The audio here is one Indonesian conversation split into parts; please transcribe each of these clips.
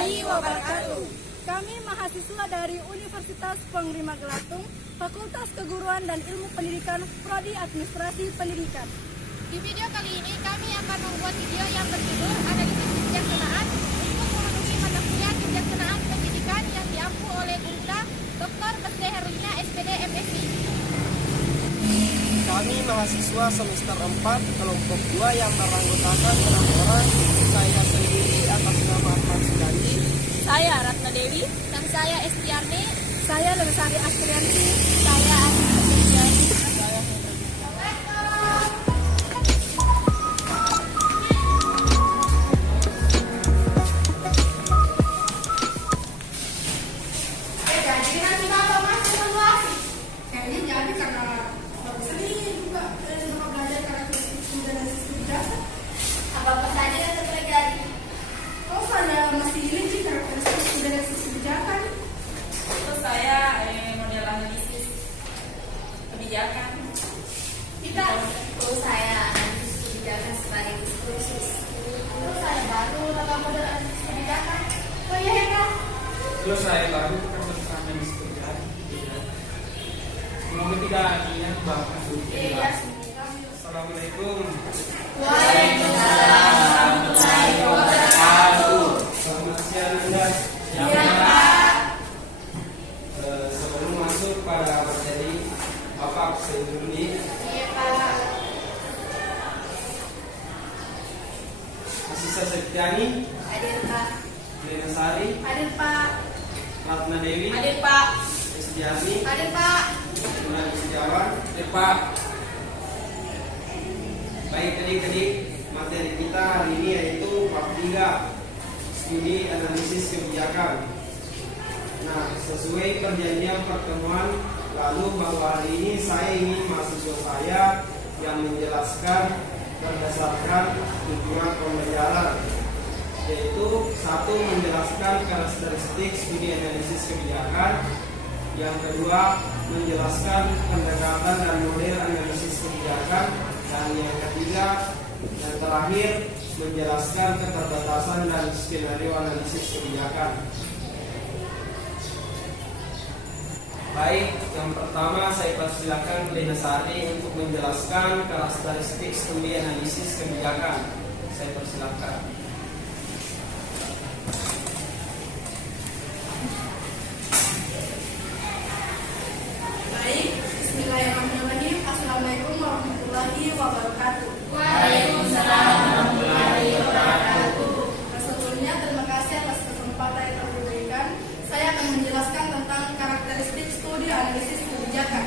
warahmatullahi wabarakatuh. Kami mahasiswa dari Universitas Pengrima Gelatung, Fakultas Keguruan dan Ilmu Pendidikan, Prodi Administrasi Pendidikan. Di video kali ini kami akan membuat video yang berjudul Analisis Kebijaksanaan untuk memenuhi mata kuliah Kebijaksanaan Pendidikan yang diampu oleh Guru Dr. Beste Herlina, SPD, MSc. Kami mahasiswa semester 4 kelompok 2 yang beranggotakan 6 orang. Saya sendiri atas nama Ahmad Sugandi, Saya Ratna Dewi, dan saya Estiarni. Saya Lestari Astrianti. Saya Asri. Model analisis kebijakan. Saya analisis kebijakan sekaligus kursus. Saya baru dalam model analisis kebijakan. Terus saya baru analisis kebijakan. Semoga tidak ingat bahkan Assalamualaikum. Waalaikumsalam warahmatullahi wabarakatuh. Selamat siang Anda. Iya, Pak. Sebelum masuk pada materi apa saya dulu nih. Iya, Pak. Asisa Septiani, Hadir, Pak. Lena Sari, Hadir, Pak. Ratna Dewi, Hadir, Pak. Estiarni, Hadir, Pak. Muhammad Setiawan, Pak. Baik, adik-adik, materi kita hari ini yaitu bab 3, studi analisis kebijakan. Nah, sesuai perjanjian pertemuan lalu bahwa hari ini saya ingin mahasiswa saya yang menjelaskan berdasarkan tujuan pembelajaran, yaitu satu, menjelaskan karakteristik studi analisis kebijakan. Yang kedua, menjelaskan pendekatan dan model analisis kebijakan. Dan yang ketiga dan terakhir, menjelaskan keterbatasan dan skenario analisis kebijakan. Baik, yang pertama saya persilakan Lena Sari untuk menjelaskan karakteristik studi analisis kebijakan. Saya persilakan. Baik, bismillahirrahmanirrahim. Assalamualaikum warahmatullahi wabarakatuh. Waalaikumsalam warahmatullahi wabarakatuh. Sebelumnya terima kasih atas kesempatan yang telah diberikan. Saya akan menjelaskan tentang karakteristik studi analisis kebijakan.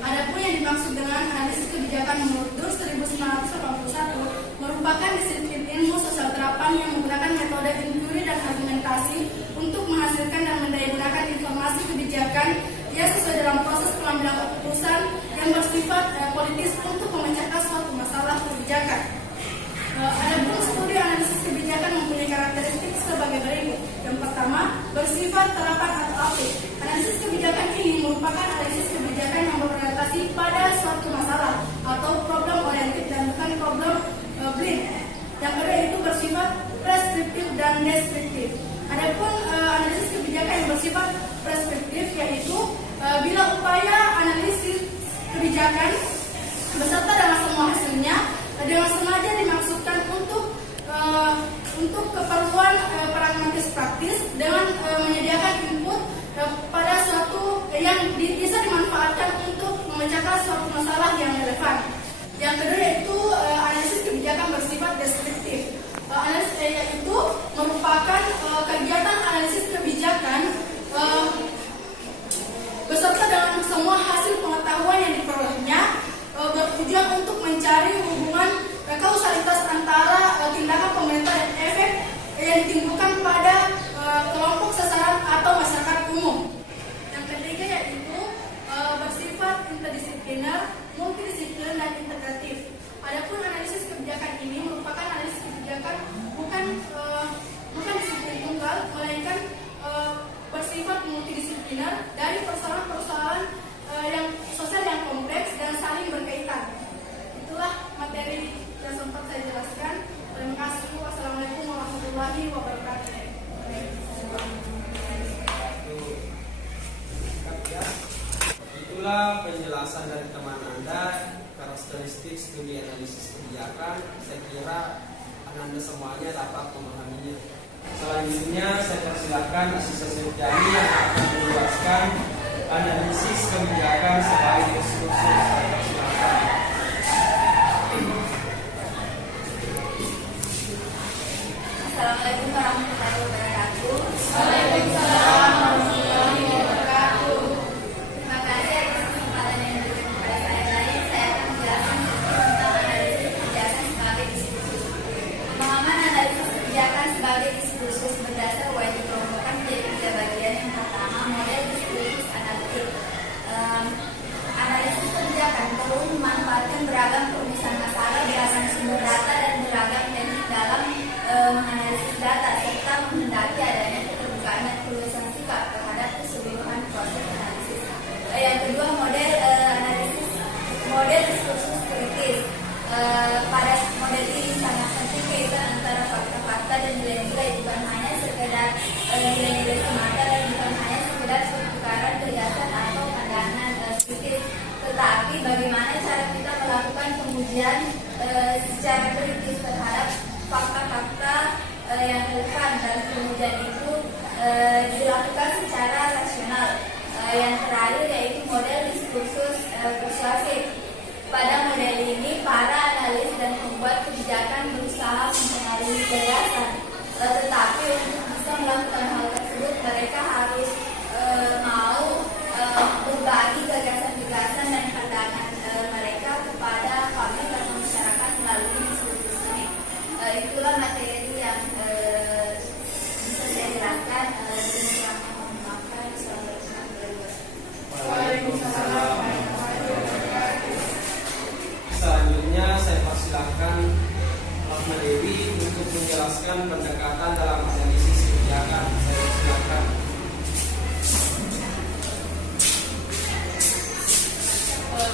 Adapun yang dimaksud dengan analisis kebijakan menurut DUR 1981 merupakan disiplin ilmu sosial terapan yang menggunakan metode inquiry dan argumentasi untuk menghasilkan dan mendayagunakan informasi kebijakan yang sesuai dalam proses pengambilan keputusan yang bersifat politis untuk memecahkan suatu masalah kebijakan. Adapun studi analisis kebijakan mempunyai karakteristik sebagai berikut. Yang pertama, bersifat terapan atau aplik. Analisis kebijakan ini merupakan analisis kebijakan yang berorientasi pada suatu masalah atau problem oriented dan bukan problem blind. Yang kedua itu bersifat preskriptif dan deskriptif. Adapun analisis kebijakan yang bersifat preskriptif yaitu bila upaya analisis kebijakan beserta dengan semua hasilnya dengan sengaja dimaksudkan untuk keperluan pragmatis praktis dengan menyediakan input pada suatu yang bisa dimanfaatkan untuk memecahkan suatu masalah yang relevan. Yang kedua yaitu analisis kebijakan bersifat deskriptif. Analisis yaitu merupakan kegiatan analisis kebijakan beserta dengan semua hasil pengetahuan yang diperolehnya bertujuan untuk mencari hubungan kausalitas antara tindakan pemerintah dan efek yang ditimbulkan pada kelompok sasaran atau masyarakat umum. Yang ketiga yaitu bersifat interdisipliner, multidisipliner dan integratif. Adapun analisis kebijakan ini merupakan analisis kebijakan bukan disiplin tunggal, melainkan bersifat multidisipliner dari persoalan-persoalan yang sosial yang kompleks dan saling berkaitan. Itulah materi yang sempat saya jelaskan. Terima kasih. Wassalamualaikum warahmatullahi wabarakatuh. itulah penjelasan dari teman Anda karakteristik studi analisis kebijakan. Saya kira Anda semuanya dapat memahaminya. Selanjutnya saya persilakan Asisten Septiani yang akan menjelaskan analisis kebijakan sebagai diskursus. Saya persilakan. Assalamualaikum warahmatullahi wabarakatuh. Waalaikumsalam warahmatullahi wabarakatuh. Terima kasih atas kesempatan yang diberikan kepada saya tadi. Saya akan menjelaskan tentang analisis kebijakan sebagai diskursus. Pemahaman analisis kebijakan sebagai diskursus berdasar UID dikelompokkan menjadi 3 bagian. Yang pertama, model diskursus analitik. Analisis kebijakan perlu memanfaatkan beragam perumusan masalah, beragam sumber data, dan beragam teknik dalam menganalisis data serta menghendaki adanya keterbukaan dan keluasan sikap terhadap keseluruhan proses analisis. Yang kedua, model diskursus kritis. Pada model ini sangat penting kaitan antara fakta-fakta dan nilai-nilai, bukan hanya sekedar nilai-nilai semata dan bukan hanya sekedar pertukaran kiasan atau pandangan kritis, tetapi bagaimana cara kita melakukan pengujian secara kritis terhadap fakta-fakta yang relevan, dan pengujian itu dilakukan secara rasional. Yang terakhir yaitu model diskursus persuasif. Pada model ini para analis dan pembuat kebijakan berusaha mempengaruhi gagasan, tetapi untuk bisa melakukan hal tersebut mereka harus mau berbagi gagasan-gagasan dan pandangan mereka kepada publik atau masyarakat melalui diskursus ini. Itulah materi yang bisa saya jelaskan. Demikian, mohon maaf. Waalaikumsalam. Selanjutnya saya persilakan Ratna Dewi untuk menjelaskan pendekatan dalam analisis kebijakan. Saya persilakan.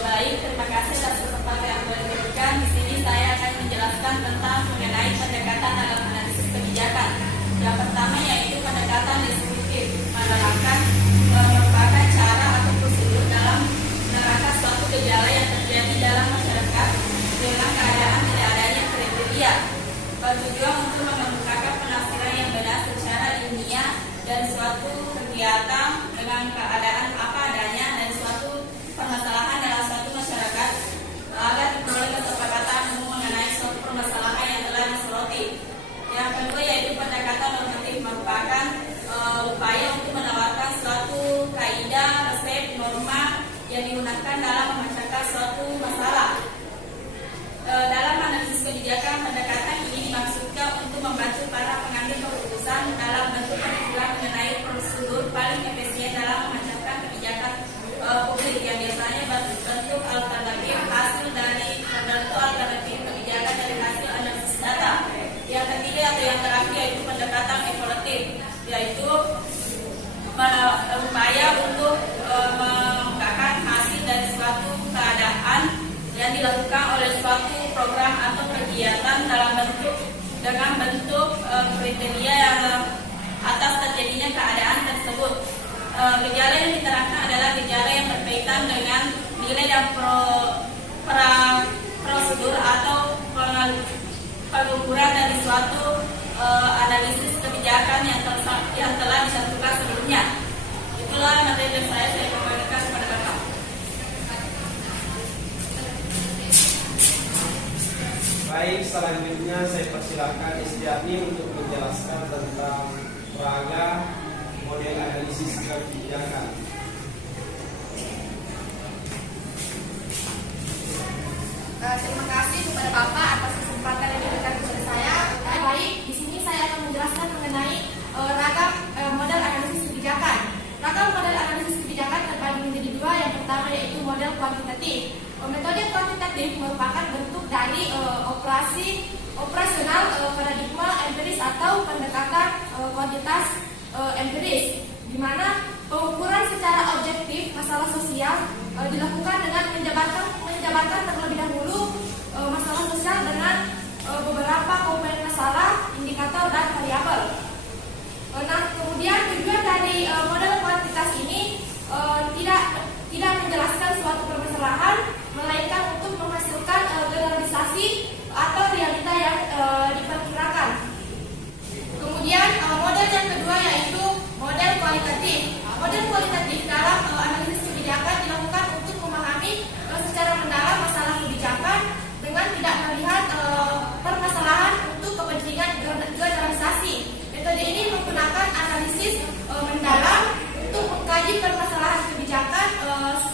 Baik, terima kasih atas kesempatan yang boleh diberikan. Di sini saya akan menjelaskan tentang mengenai pendekatan dalam analisis kebijakan. Yang pertama yaitu pendekatan deskriptif, merupakan cara atau prosedur dalam menerangkan suatu gejala yang terjadi dalam masyarakat dengan keadaan tidak adanya kriteria, bertujuan untuk mengemukakan penafsiran yang benar secara ilmiah dan suatu kegiatan dengan keadaan apa adanya dan suatu permasalahan dalam suatu masyarakat agar diperoleh kesepakatan umum mengenai suatu permasalahan yang telah disoroti. Yang kedua yaitu pendekatan normatif, merupakan upaya untuk menawarkan suatu kaidah, resep, norma yang digunakan dalam memecahkan suatu masalah. Dalam analisis kebijakan, pendekatan ini dimaksudkan untuk membantu para pengambil keputusan dalam bentuk pemikiran mengenai prosedur paling efisien dalam memecahkan kebijakan publik yang biasanya berbentuk alternatif hasil dari bentuk alternatif kebijakan dari hasil analisis data. Yang ketiga atau yang terakhir yaitu pendekatan evaluatif, yaitu upaya untuk mengungkapkan hasil dari suatu keadaan yang dilakukan oleh suatu program atau kegiatan dengan bentuk kriteria yang atas terjadinya keadaan tersebut. Gejala yang diterangkan adalah gejala yang berkaitan dengan nilai dan prosedur atau pengukuran dari suatu analisis kebijakan yang telah disatukan sebelumnya. Itulah materi yang saya bagikan kepada Bapak. Baik, selanjutnya saya persilakan Istiani untuk menjelaskan tentang peraga model analisis kebijakan. Terima kasih kepada Bapak atas kesempatan yang diberikan kepada saya. Baik, di sini saya akan menjelaskan mengenai ragam model analisis kebijakan. Ragam model analisis kebijakan terbagi menjadi 2. Yang pertama yaitu model kuantitatif. Metode kuantitatif merupakan bentuk dari operasional paradigma empiris atau pendekatan kuantitas empiris, di mana pengukuran secara objektif masalah sosial dilakukan dengan menjabarkan terlebih dahulu masalah sosial dengan beberapa komponen masalah, indikator, dan variabel. Nah, kemudian tujuan dari model kuantitas ini tidak menjelaskan suatu permasalahan, melainkan untuk menghasilkan generalisasi atau realita yang diperkirakan. Kemudian model yang kedua yaitu model kualitatif. Model kualitatif dalam analisis kebijakan dilakukan untuk memahami secara mendalam masalah kebijakan dengan tidak melihat permasalahan untuk kepentingan generalisasi. Metode ini menggunakan analisis mendalam untuk mengkaji permasalahan kebijakan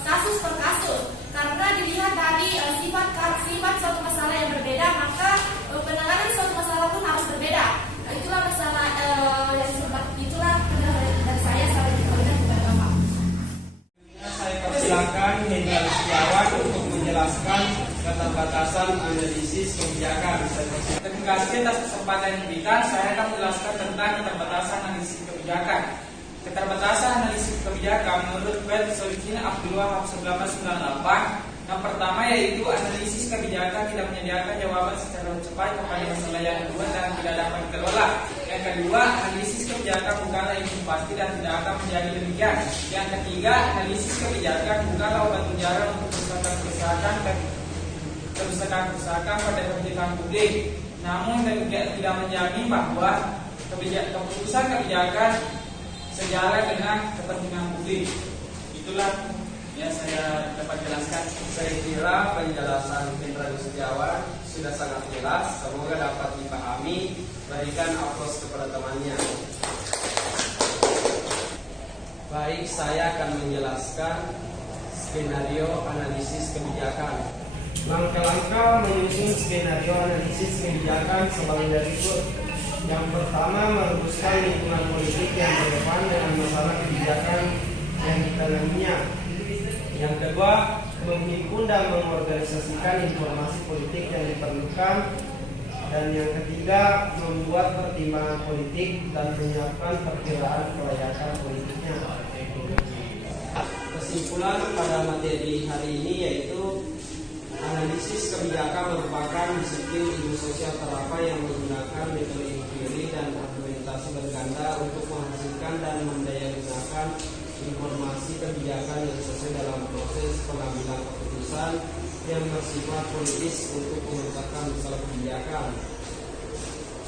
kasus per kasus. Karena dilihat dari sifat suatu masalah yang berbeda, maka penanganan suatu masalah pun harus berbeda. Itulah masalah itulah dari saya sampai di Bapak. Saya persilakan Hendra Setiawan untuk menjelaskan keterbatasan analisis kebijakan. Terima kasih atas kesempatan yang diberikan. Saya akan menjelaskan tentang keterbatasan analisis kebijakan. Keterbatasan analisis kebijakan menurut Web Solikin Abdul Wahab 1998. Yang pertama yaitu analisis kebijakan tidak menyediakan jawaban secara cepat kepada masalah yang kedua dan tidak dapat dikelola. Yang kedua, analisis kebijakan bukanlah ilmu pasti dan tidak akan menjadi demikian. Yang ketiga, analisis kebijakan bukanlah obat penjara untuk kerusakan pada kebijakan publik. Namun tidak menjamin bahwa keputusan kebijakan sejalan dengan kepentingan publik. Itulah yang saya dapat jelaskan. Saya kira penjelasan Hendra Setiawan sudah sangat jelas. Semoga dapat dipahami. Berikan aplaus kepada temannya. Baik, saya akan menjelaskan skenario analisis kebijakan. Langkah-langkah menyusun skenario analisis kebijakan sebagai berikut. Yang pertama, merumuskan lingkungan politik yang relevan dengan masalah kebijakan yang ditanaminya. Yang kedua, menghimpun dan mengorganisasikan informasi politik yang diperlukan. Dan yang ketiga, membuat pertimbangan politik dan menyiapkan perkiraan kelayakan politiknya. Kesimpulan pada materi hari ini yaitu analisis kebijakan merupakan disiplin ilmu sosial terapan yang menggunakan metode empiri dan argumentasi berganda untuk menghasilkan dan mendayagunakan informasi kebijakan yang sesuai dalam proses pengambilan keputusan yang bersifat politis untuk memecahkan masalah kebijakan.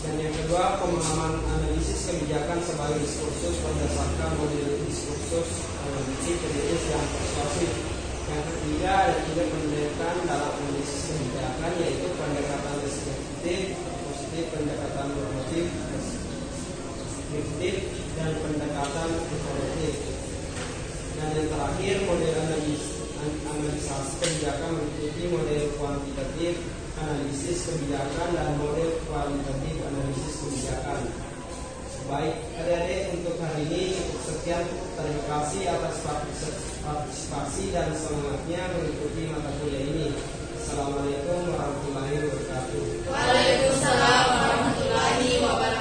Dan yang kedua, pemahaman analisis kebijakan sebagai diskursus berdasarkan model diskursus analitik kritis yang persuasif. Yang ketiga, ada tiga pendekatan dalam analisis kebijakan, yaitu pendekatan deskriptif, positif, pendekatan normatif, deskriptif, dan pendekatan informatif. Dan yang terakhir, model analisis kebijakan mengikuti model kuantitatif analisis kebijakan dan model kualitatif analisis kebijakan. Baik, adik-adik, untuk hari ini cukup sekian. Terima kasih atas partisipasi dan semangatnya mengikuti mata kuliah ini. Assalamualaikum warahmatullahi wabarakatuh. Waalaikumsalam warahmatullahi wabarakatuh.